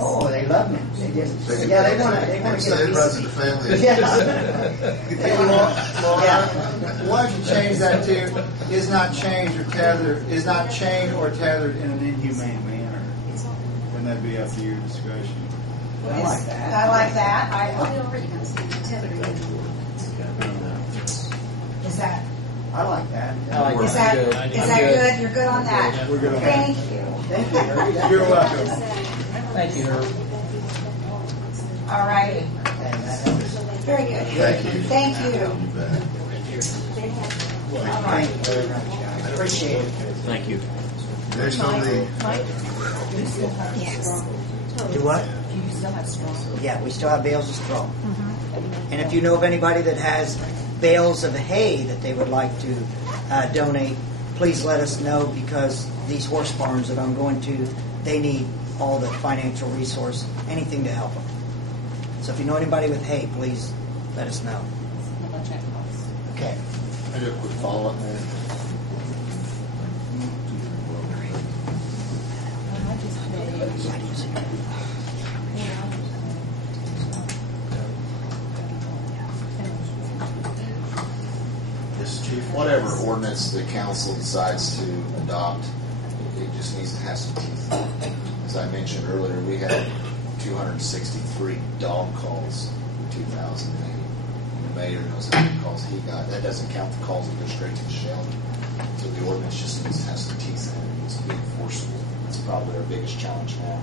Oh, they love me. They just, yeah, they want to get a piece runs of in the me. family. Why don't you change that to is not chained or tethered in an inhumane manner? Wouldn't that be up to your discretion? I like that. I like that. Is that I like that. is that good? You're good on that. We're good on that. Thank you. Thank you, Herbie. You're welcome. Thank you, Herb. All righty. Very good. Thank you. Thank you. All right. Thank you very much, guys. I appreciate it. Thank you. There's no need. Yes. Do what? Do you still have straw? Yeah, we still have bales of straw. And if you know of anybody that has bales of hay that they would like to donate, please let us know, because these horse farms that I'm going to, they need all the financial resource, anything to help them. So if you know anybody with hay, please let us know. Okay. I do a quick follow-up, man. Yes, Chief. Whatever ordinance the council decides to adopt, it just needs to have some teeth. As I mentioned earlier, we had 263 dog calls in 2008. And the mayor knows how many calls he got. That doesn't count the calls that go straight to the shelter. So the ordinance just needs to have some teeth in it. It needs to be enforceable. That's probably our biggest challenge now.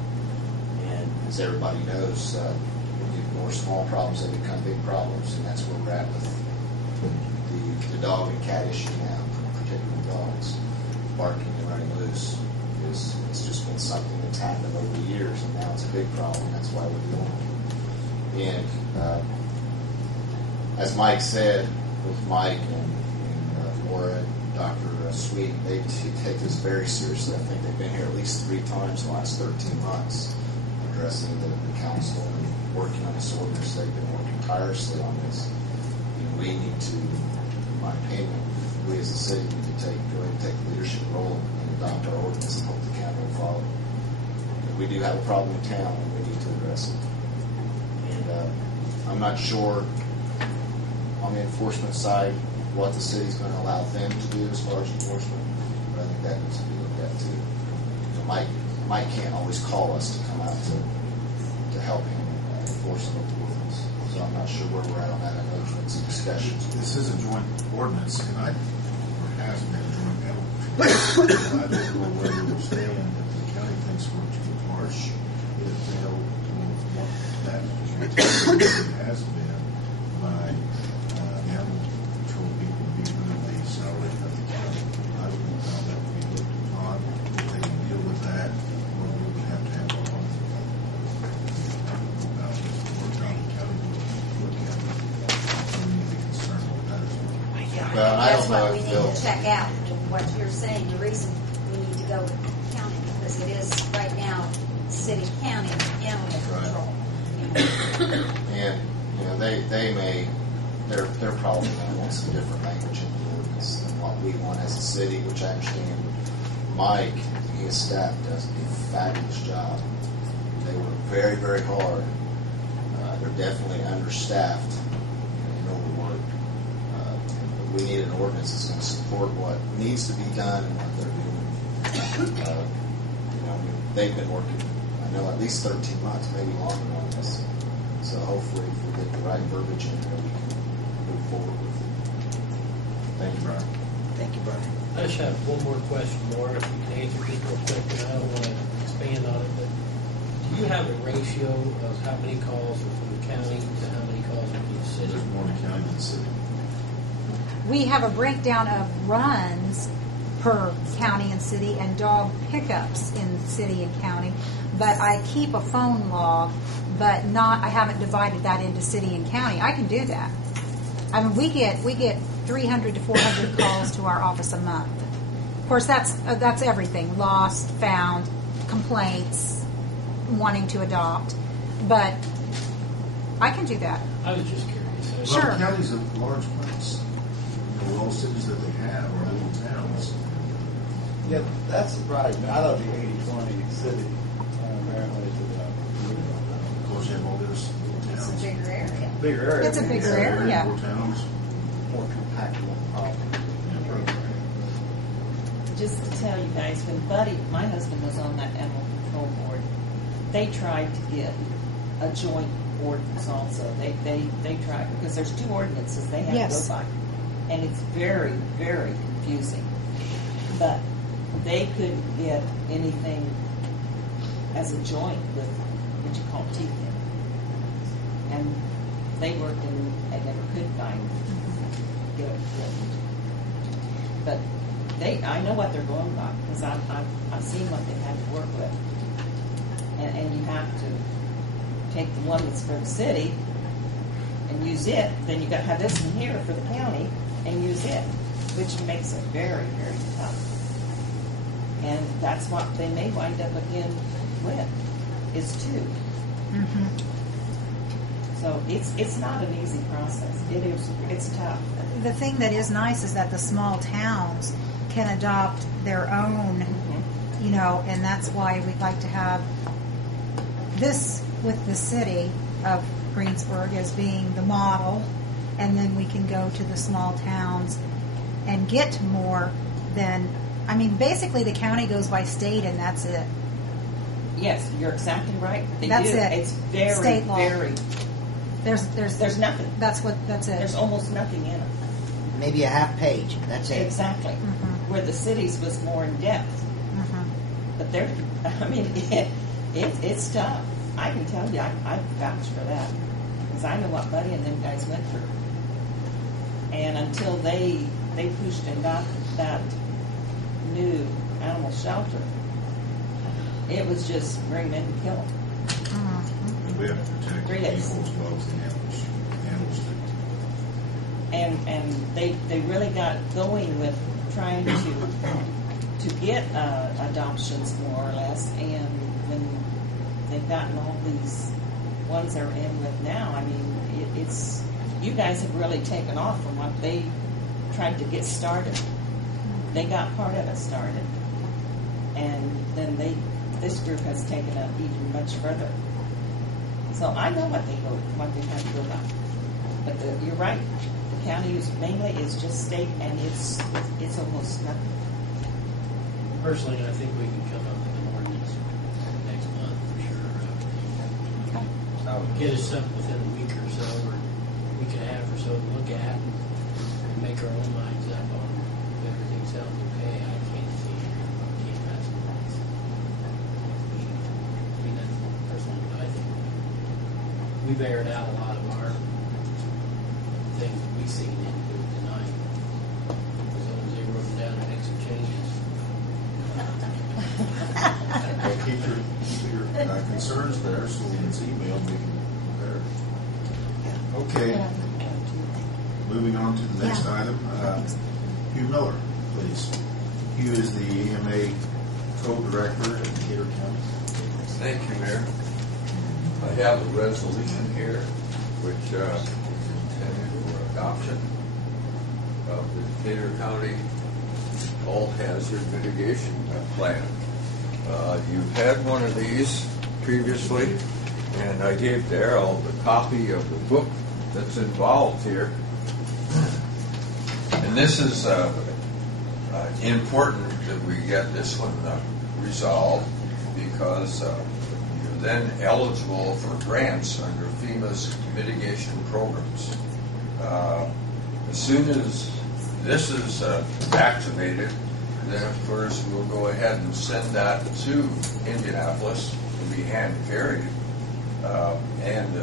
And as everybody knows, when you ignore small problems, they become big problems, and that's where we're at with the dog and cat issue now, particularly dogs barking and running loose. It's just been something that's happened over the years, and now it's a big problem. That's why we're doing it. And as Mike said, with Mike and Laura and Dr. Sweet, they take this very seriously. I think they've been here at least 3 times in the last 13 months addressing the council and working on this ordinance. They've been working tirelessly on this. And we need to, in my opinion, we as a city need to go ahead and take a leadership role and adopt our ordinance and hope the county will follow. And we do have a problem in town, and we need to address it. And I'm not sure on the enforcement side what the city's going to allow them to do as far as enforcement, but I think that needs to be looked at too. You know, Mike can't always call us to come out to help him enforce the ordinance. So I'm not sure where we're at on that. I know there's been some discussions. This is a joint ordinance, and or has been a joint effort. I don't know where we will stand if the county thinks we're too harsh. If they'll what that has been by animal control people being under the salary of the county. I don't know how that would be looked upon. If they can deal with that, or we would have to have our own. About this work on the county will look at it. We need to be concerned with that as well. Well, I That's don't know what we if need they'll. to check out, what you're saying, the reason we need to go with county, because it is right now city county animal control. And you know they're probably going to want some different language in the ordinance than what we want as a city, which I understand Mike and his staff does a fabulous job. They work very, very hard. They're definitely understaffed and overworked. But we need an ordinance that's going to support what needs to be done and what they're doing. They've been working, I know, at least 13 months, maybe longer on this. So hopefully, if we get the right verbiage in there, we can move forward with it. Thank you, Brian. Thank you, Brian. I just have one more question, Laura, if you can answer this real quick, and I don't want to expand on it, but do you have a ratio of how many calls are from the county to how many calls are from the city? There's more in the county than the city. We have a breakdown of runs per county and city and dog pickups in city and county, but I keep a phone log, but I haven't divided that into city and county. I can do that. I mean, we get 300 to 400 calls to our office a month. Of course, that's everything: lost, found, complaints, wanting to adopt. But I can do that. I was just curious. Sure. Well, the county's a large place. All cities that they have are little towns. Yeah, that's surprising. I thought the 80-20 city apparently to the bigger area. It's a bigger area. Four towns. More compactable problem. Just to tell you guys, when Buddy, my husband, was on that animal control board, they tried to get a joint ordinance also. They tried, because there's two ordinances they have Yes. to go by. And it's very, very confusing. But they couldn't get anything as a joint with what you call teeth in. And they worked and they never could get it. But I know what they're going by, because I've seen what they've had to work with. And you have to take the one that's for the city and use it, then you got to have this one here for the county and use it, which makes it very, very tough. And that's what they may wind up again with, is two. So it's not an easy process. It's tough. The thing that is nice is that the small towns can adopt their own, you know, and that's why we'd like to have this with the city of Greensburg as being the model, and then we can go to the small towns and get more than, I mean, basically the county goes by state and that's it. Yes, you're exactly right. They That's do. it. It's very, State law. very. There's nothing. That's it. There's almost nothing in it. Maybe a half page. That's it. Exactly. Where the cities was more in depth. But they're, I mean, it's tough. I can tell you, I vouch for that. Because I know what Buddy and them guys went through. And until they pushed and got that new animal shelter, it was just bring them in and kill them. We have to protect 3 people days. as well as the animals do. And they really got going with trying to get adoptions more or less, and when they've gotten all these ones they're in with now, I mean, it's you guys have really taken off from what they tried to get started. They got part of it started, and then this group has taken it even much further. So I know what they have to go about. But you're right. The county mainly is just state, and it's almost nothing. Personally, I think we can come up with an ordinance next month for sure. Get us something within a week or so, or a week and a half or so to look at and make our own minds up on if everything sounds okay. I can't see can't pass it. I mean, that's personally what I think. We've aired out a lot of our things that we seen into tonight. As long as they wrote them down and make some changes. Well, keep your concerns there, so when it's emailed, we can compare. Okay, moving on to the next item. Hugh Miller, please. Hugh is the EMA co-director at Decatur County. Thank you, Mayor. I have a resolution here which is intended for adoption of the Decatur County All Hazard Mitigation Plan. You've had one of these previously, and I gave Darryl the copy of the book that's involved here. And this is important that we get this one resolved, because you're then eligible for grants under FEMA's mitigation programs. As soon as this is activated, then of course we'll go ahead and send that to Indianapolis to be hand carried, and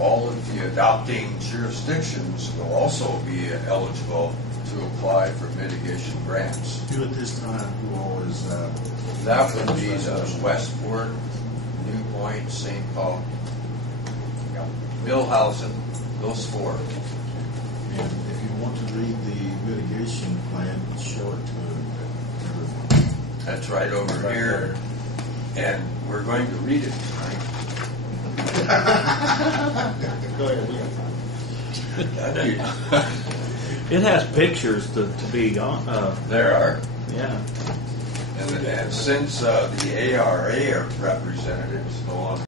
all of the adopting jurisdictions will also be eligible to apply for mitigation grants. Who at this time, who all is That would be Westport, New Point, St. Paul, Millhausen, those four. And if you want to read the mitigation plan, show it to everyone. That's right over here, and we're going to read it tonight. Go ahead, It has pictures to be on. There are. Yeah. And since the ARA representatives no longer